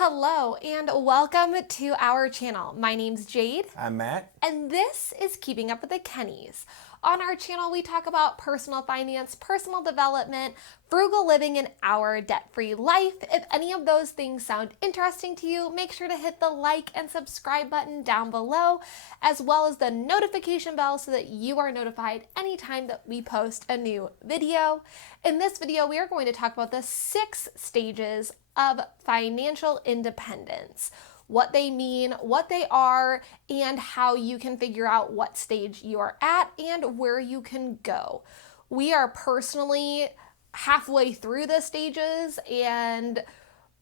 Hello and welcome to our channel. My name's Jade. I'm Matt. And this is Keeping Up with the Kennys. On our channel, we talk about personal finance, personal development, frugal living, and our debt-free life. If any of those things sound interesting to you, make sure to hit the like and subscribe button down below, as well as the notification bell so that you are notified anytime that we post a new video. In this video, we are going to talk about the 6 stages of financial independence, what they mean, what they are, and how you can figure out what stage you are at and where you can go. We are personally halfway through the stages, and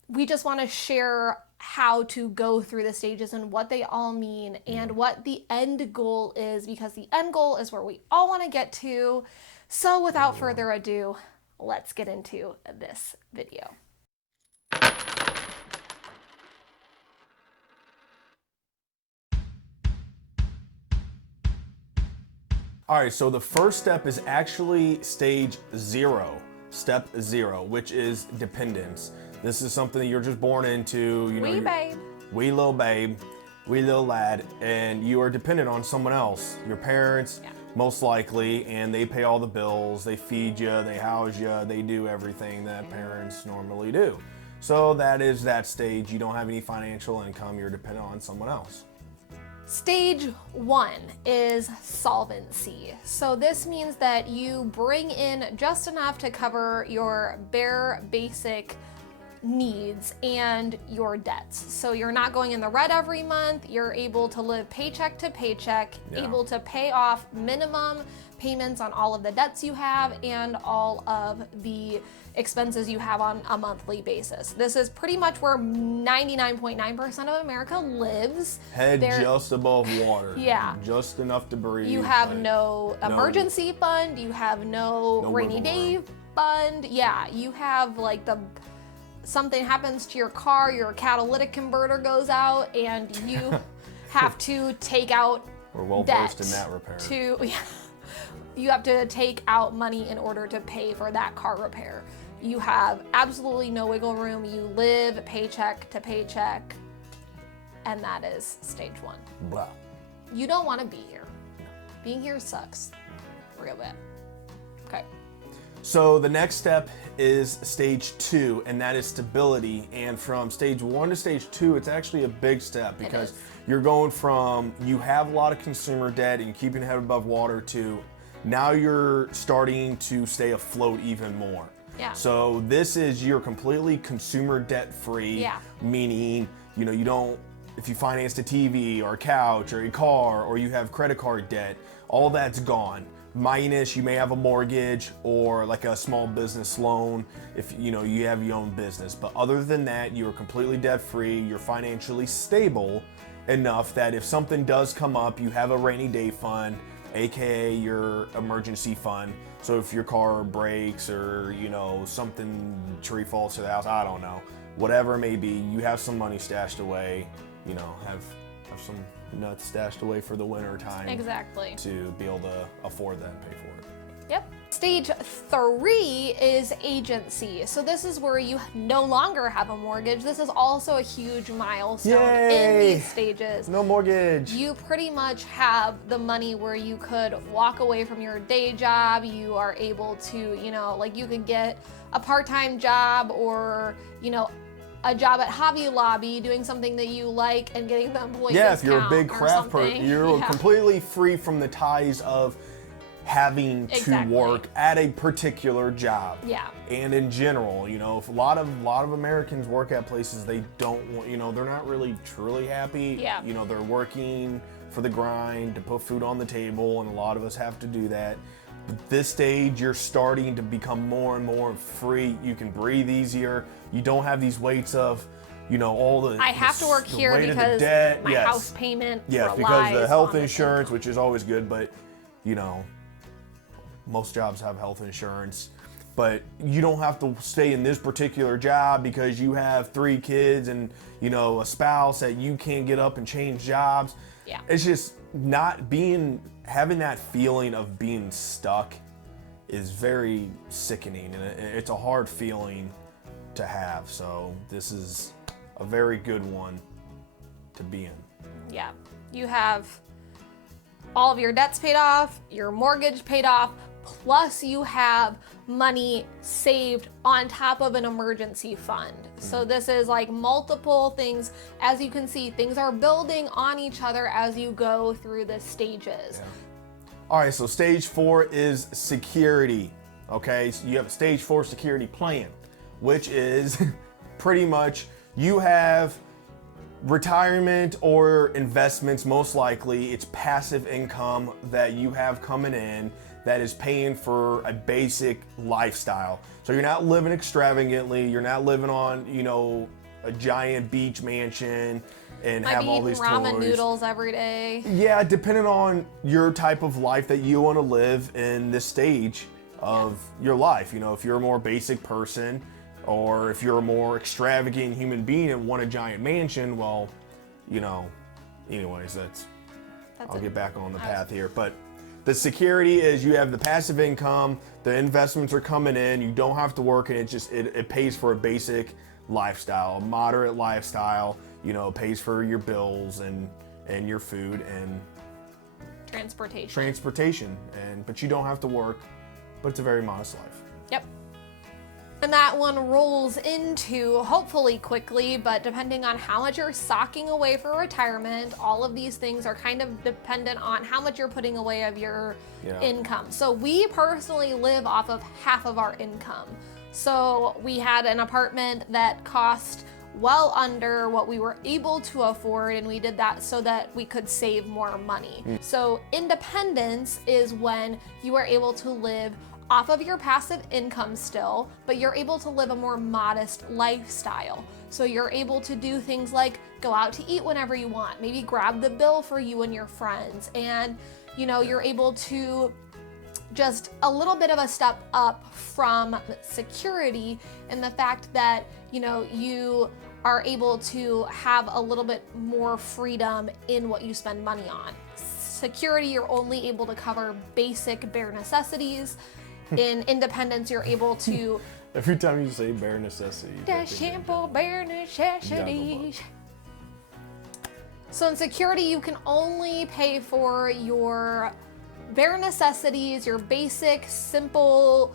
we just want to share how to go through the stages and what they all mean and what the end goal is, because the end goal is where we all want to get to. So without further ado, let's get into this video. All right, so the first step is actually stage 0, step 0, which is dependence. This is something that you're just born into. Wee babe. Wee little babe, wee little lad, and you are dependent on someone else, your parents, most likely, and they pay all the bills, they feed you, they house you, they do everything that parents normally do. So that is that stage. You don't have any financial income, you're dependent on someone else. Stage 1 is solvency. So this means that you bring in just enough to cover your bare basic needs and your debts. So you're not going in the red every month. You're able to live paycheck to paycheck, able to pay off minimum payments on all of the debts you have and all of the expenses you have on a monthly basis. This is pretty much where 99.9% of America lives. Head just above water. Yeah. Just enough to breathe. You have no emergency fund. You have no rainy day fund. Yeah, you have like something happens to your car, your catalytic converter goes out, and you have to take out We're well versed in that repair. You have to take out money in order to pay for that car repair. You have absolutely no wiggle room. You live paycheck to paycheck, and that is stage 1. Blah. You don't want to be here. Being here sucks real bad. Okay. So the next step is stage 2, and that is stability. And from stage 1 to stage 2, it's actually a big step because you're going from you have a lot of consumer debt and keeping your head above water to now you're starting to stay afloat even more. Yeah. So this is you're completely consumer debt free, meaning you don't, if you financed a TV or a couch or a car or you have credit card debt, all that's gone. Minus you may have a mortgage or like a small business loan if you have your own business. But other than that, you're completely debt free, you're financially stable enough that if something does come up, you have a rainy day fund, aka your emergency fund. So if your car breaks or something, tree falls to the house, I don't know, whatever it may be, you have some money stashed away, have some nuts stashed away for the winter time. Exactly. To be able to afford that and pay for it. Yep. Stage 3 is agency. So this is where you no longer have a mortgage. This is also a huge milestone in these stages. No mortgage. You pretty much have the money where you could walk away from your day job. You are able to, like you could get a part-time job or, a job at Hobby Lobby doing something that you like and getting the employee discount. If you're a big craft person, you're completely free from the ties of having to work at a particular job. Yeah. And in general, if a lot of Americans work at places they don't want, they're not really truly happy. Yeah. They're working for the grind to put food on the table, and a lot of us have to do that. But this stage, you're starting to become more and more free. You can breathe easier. You don't have these weights of, all the I have to work here because my house payment because the health insurance, which is always good, but most jobs have health insurance, but you don't have to stay in this particular job because you have 3 kids and a spouse that you can't get up and change jobs. Yeah. It's just having that feeling of being stuck is very sickening, and it's a hard feeling to have. So this is a very good one to be in. Yeah. You have all of your debts paid off, your mortgage paid off, plus you have money saved on top of an emergency fund. So this is like multiple things. As you can see, things are building on each other as you go through the stages. Yeah. All right, so stage 4 is security. Okay, so you have a stage 4 security plan, which is pretty much you have retirement or investments. Most likely it's passive income that you have coming in that is paying for a basic lifestyle. So you're not living extravagantly, you're not living on, you know, a giant beach mansion and have all these ramen toys. noodles every day. Yeah, depending on your type of life that you want to live in this stage of your life. You know, if you're a more basic person, or if you're a more extravagant human being and want a giant mansion, well, you know, anyways, I'll get back on the path here. But the security is you have the passive income, the investments are coming in, you don't have to work, and it pays for a basic lifestyle, a moderate lifestyle, you know, pays for your bills and your food and transportation, but you don't have to work, but it's a very modest life. Yep. And that one rolls into, hopefully quickly, but depending on how much you're socking away for retirement, all of these things are kind of dependent on how much you're putting away of your income. So we personally live off of half of our income. So we had an apartment that cost well under what we were able to afford, and we did that so that we could save more money. So independence is when you are able to live off of your passive income still, but you're able to live a more modest lifestyle. So you're able to do things like go out to eat whenever you want, maybe grab the bill for you and your friends, and you know, you're able to just a little bit of a step up from security in the fact that, you know, you are able to have a little bit more freedom in what you spend money on. Security, you're only able to cover basic bare necessities. In independence, you're able to... Every time you say bare necessities. The simple bare necessities. So in security, you can only pay for your bare necessities, your basic, simple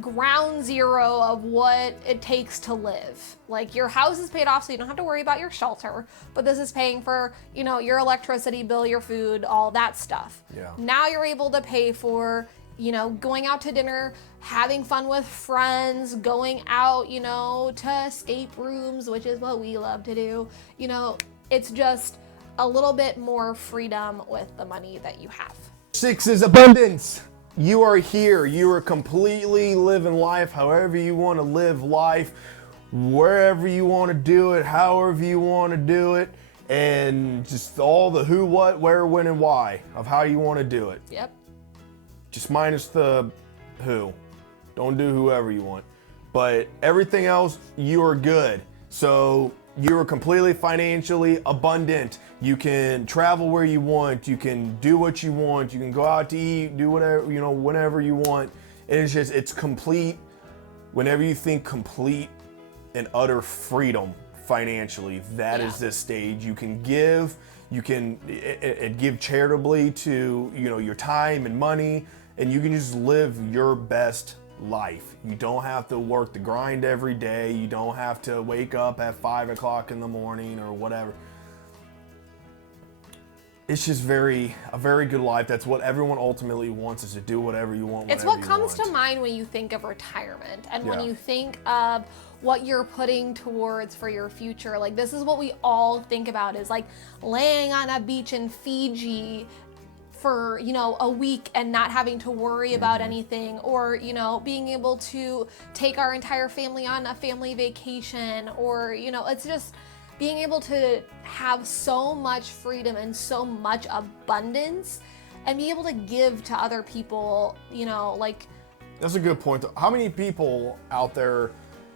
ground zero of what it takes to live. Like your house is paid off, so you don't have to worry about your shelter, but this is paying for, you know, your electricity bill, your food, all that stuff. Yeah. Now you're able to pay for, you know, going out to dinner, having fun with friends, going out, you know, to escape rooms, which is what we love to do. You know, it's just a little bit more freedom with the money that you have. 6 is abundance. You are here. You are completely living life however you want to live life, wherever you want to do it, however you want to do it, and just all the who, what, where, when, and why of how you want to do it. Yep. Just minus the who. Don't do whoever you want. But everything else, you are good. So you are completely financially abundant. You can travel where you want. You can do what you want. You can go out to eat, do whatever, you know, whenever you want. And it's complete. Whenever you think complete and utter freedom financially, that is this stage. You can give. You can give charitably to, you know, your time and money, and you can just live your best life. You don't have to work the grind every day. You don't have to wake up at 5 o'clock in the morning or whatever. It's just a very good life. That's what everyone ultimately wants, is to do whatever you want. It's what comes to mind when you think of retirement and when you think of what you're putting towards for your future. Like, this is what we all think about, is like laying on a beach in Fiji for, you know, a week and not having to worry about anything, or, you know, being able to take our entire family on a family vacation, or, you know, it's just being able to have so much freedom and so much abundance and be able to give to other people, you know, like... That's a good point. How many people out there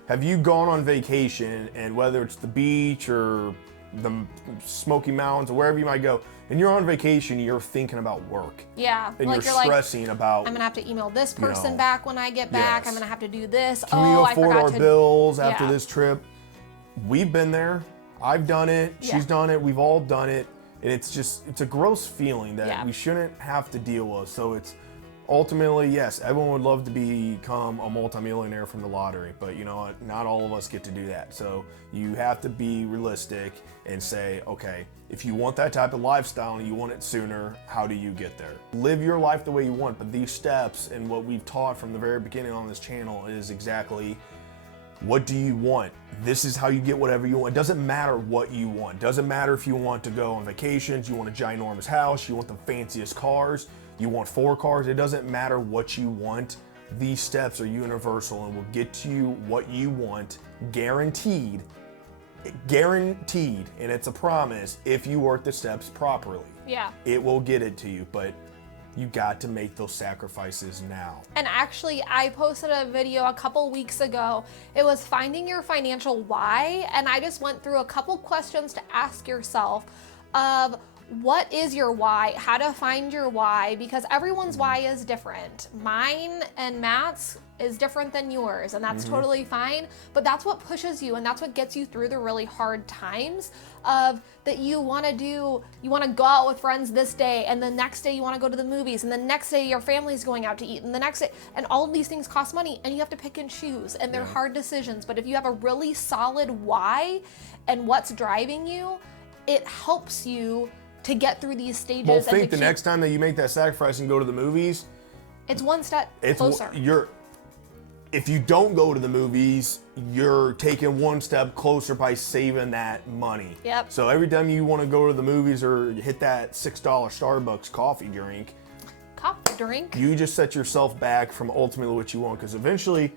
have you gone on vacation, and whether it's the beach or the Smoky Mountains or wherever you might go, and you're on vacation, you're thinking about work. Yeah. And you're stressing about, I'm gonna have to email this person back when I get back. Yes. I'm gonna have to do this. Can we afford our bills after this trip? We've been there. I've done it. She's done it. We've all done it. And it's a gross feeling that we shouldn't have to deal with. So it's ultimately, yes, everyone would love to become a multimillionaire from the lottery, but you know what? Not all of us get to do that. So you have to be realistic and say, okay, if you want that type of lifestyle and you want it sooner, how do you get there? Live your life the way you want, but these steps and what we've taught from the very beginning on this channel is exactly, what do you want? This is how you get whatever you want. It doesn't matter what you want. It doesn't matter if you want to go on vacations, you want a ginormous house, you want the fanciest cars, you want 4 cars. It doesn't matter what you want. These steps are universal and will get you what you want, guaranteed. Guaranteed, and it's a promise if you work the steps properly. Yeah. It will get it to you, but you got to make those sacrifices now. And actually, I posted a video a couple weeks ago. It was finding your financial why, and I just went through a couple questions to ask yourself of what is your why, how to find your why, because everyone's why is different. Mine and Matt's is different than yours, and that's totally fine, but that's what pushes you and that's what gets you through the really hard times of that you want to go out with friends this day, and the next day you want to go to the movies, and the next day your family's going out to eat, and the next day, and all of these things cost money and you have to pick and choose, and they're hard decisions. But if you have a really solid why and what's driving you, it helps you to get through these stages. Well, think the next time that you make that sacrifice and go to the movies, it's one step closer. If you don't go to the movies, you're taking one step closer by saving that money. Yep. So every time you want to go to the movies or hit that $6 Starbucks coffee drink, you just set yourself back from ultimately what you want, because eventually,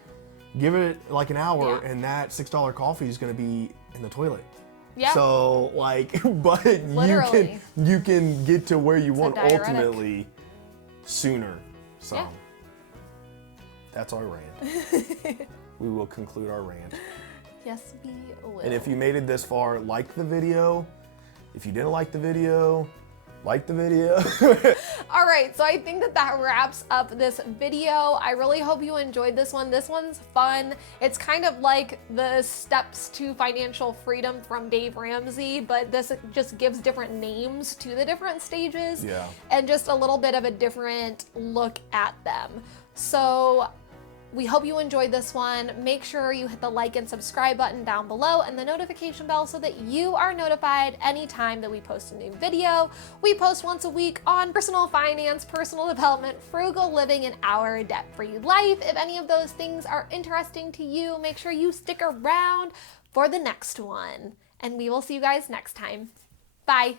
give it like an hour and that $6 coffee is going to be in the toilet. Yeah. So but literally, you can get to where you want ultimately sooner. So that's our rant. We will conclude our rant. Yes, we will. And if you made it this far, like the video. If you didn't like the video, like the video. All right, so I think that wraps up this video. I really hope you enjoyed this one. This one's fun. It's kind of like the steps to financial freedom from Dave Ramsey, but this just gives different names to the different stages and just a little bit of a different look at them. So we hope you enjoyed this one. Make sure you hit the like and subscribe button down below and the notification bell so that you are notified anytime that we post a new video. We post once a week on personal finance, personal development, frugal living, and our debt-free life. If any of those things are interesting to you, make sure you stick around for the next one. And we will see you guys next time. Bye.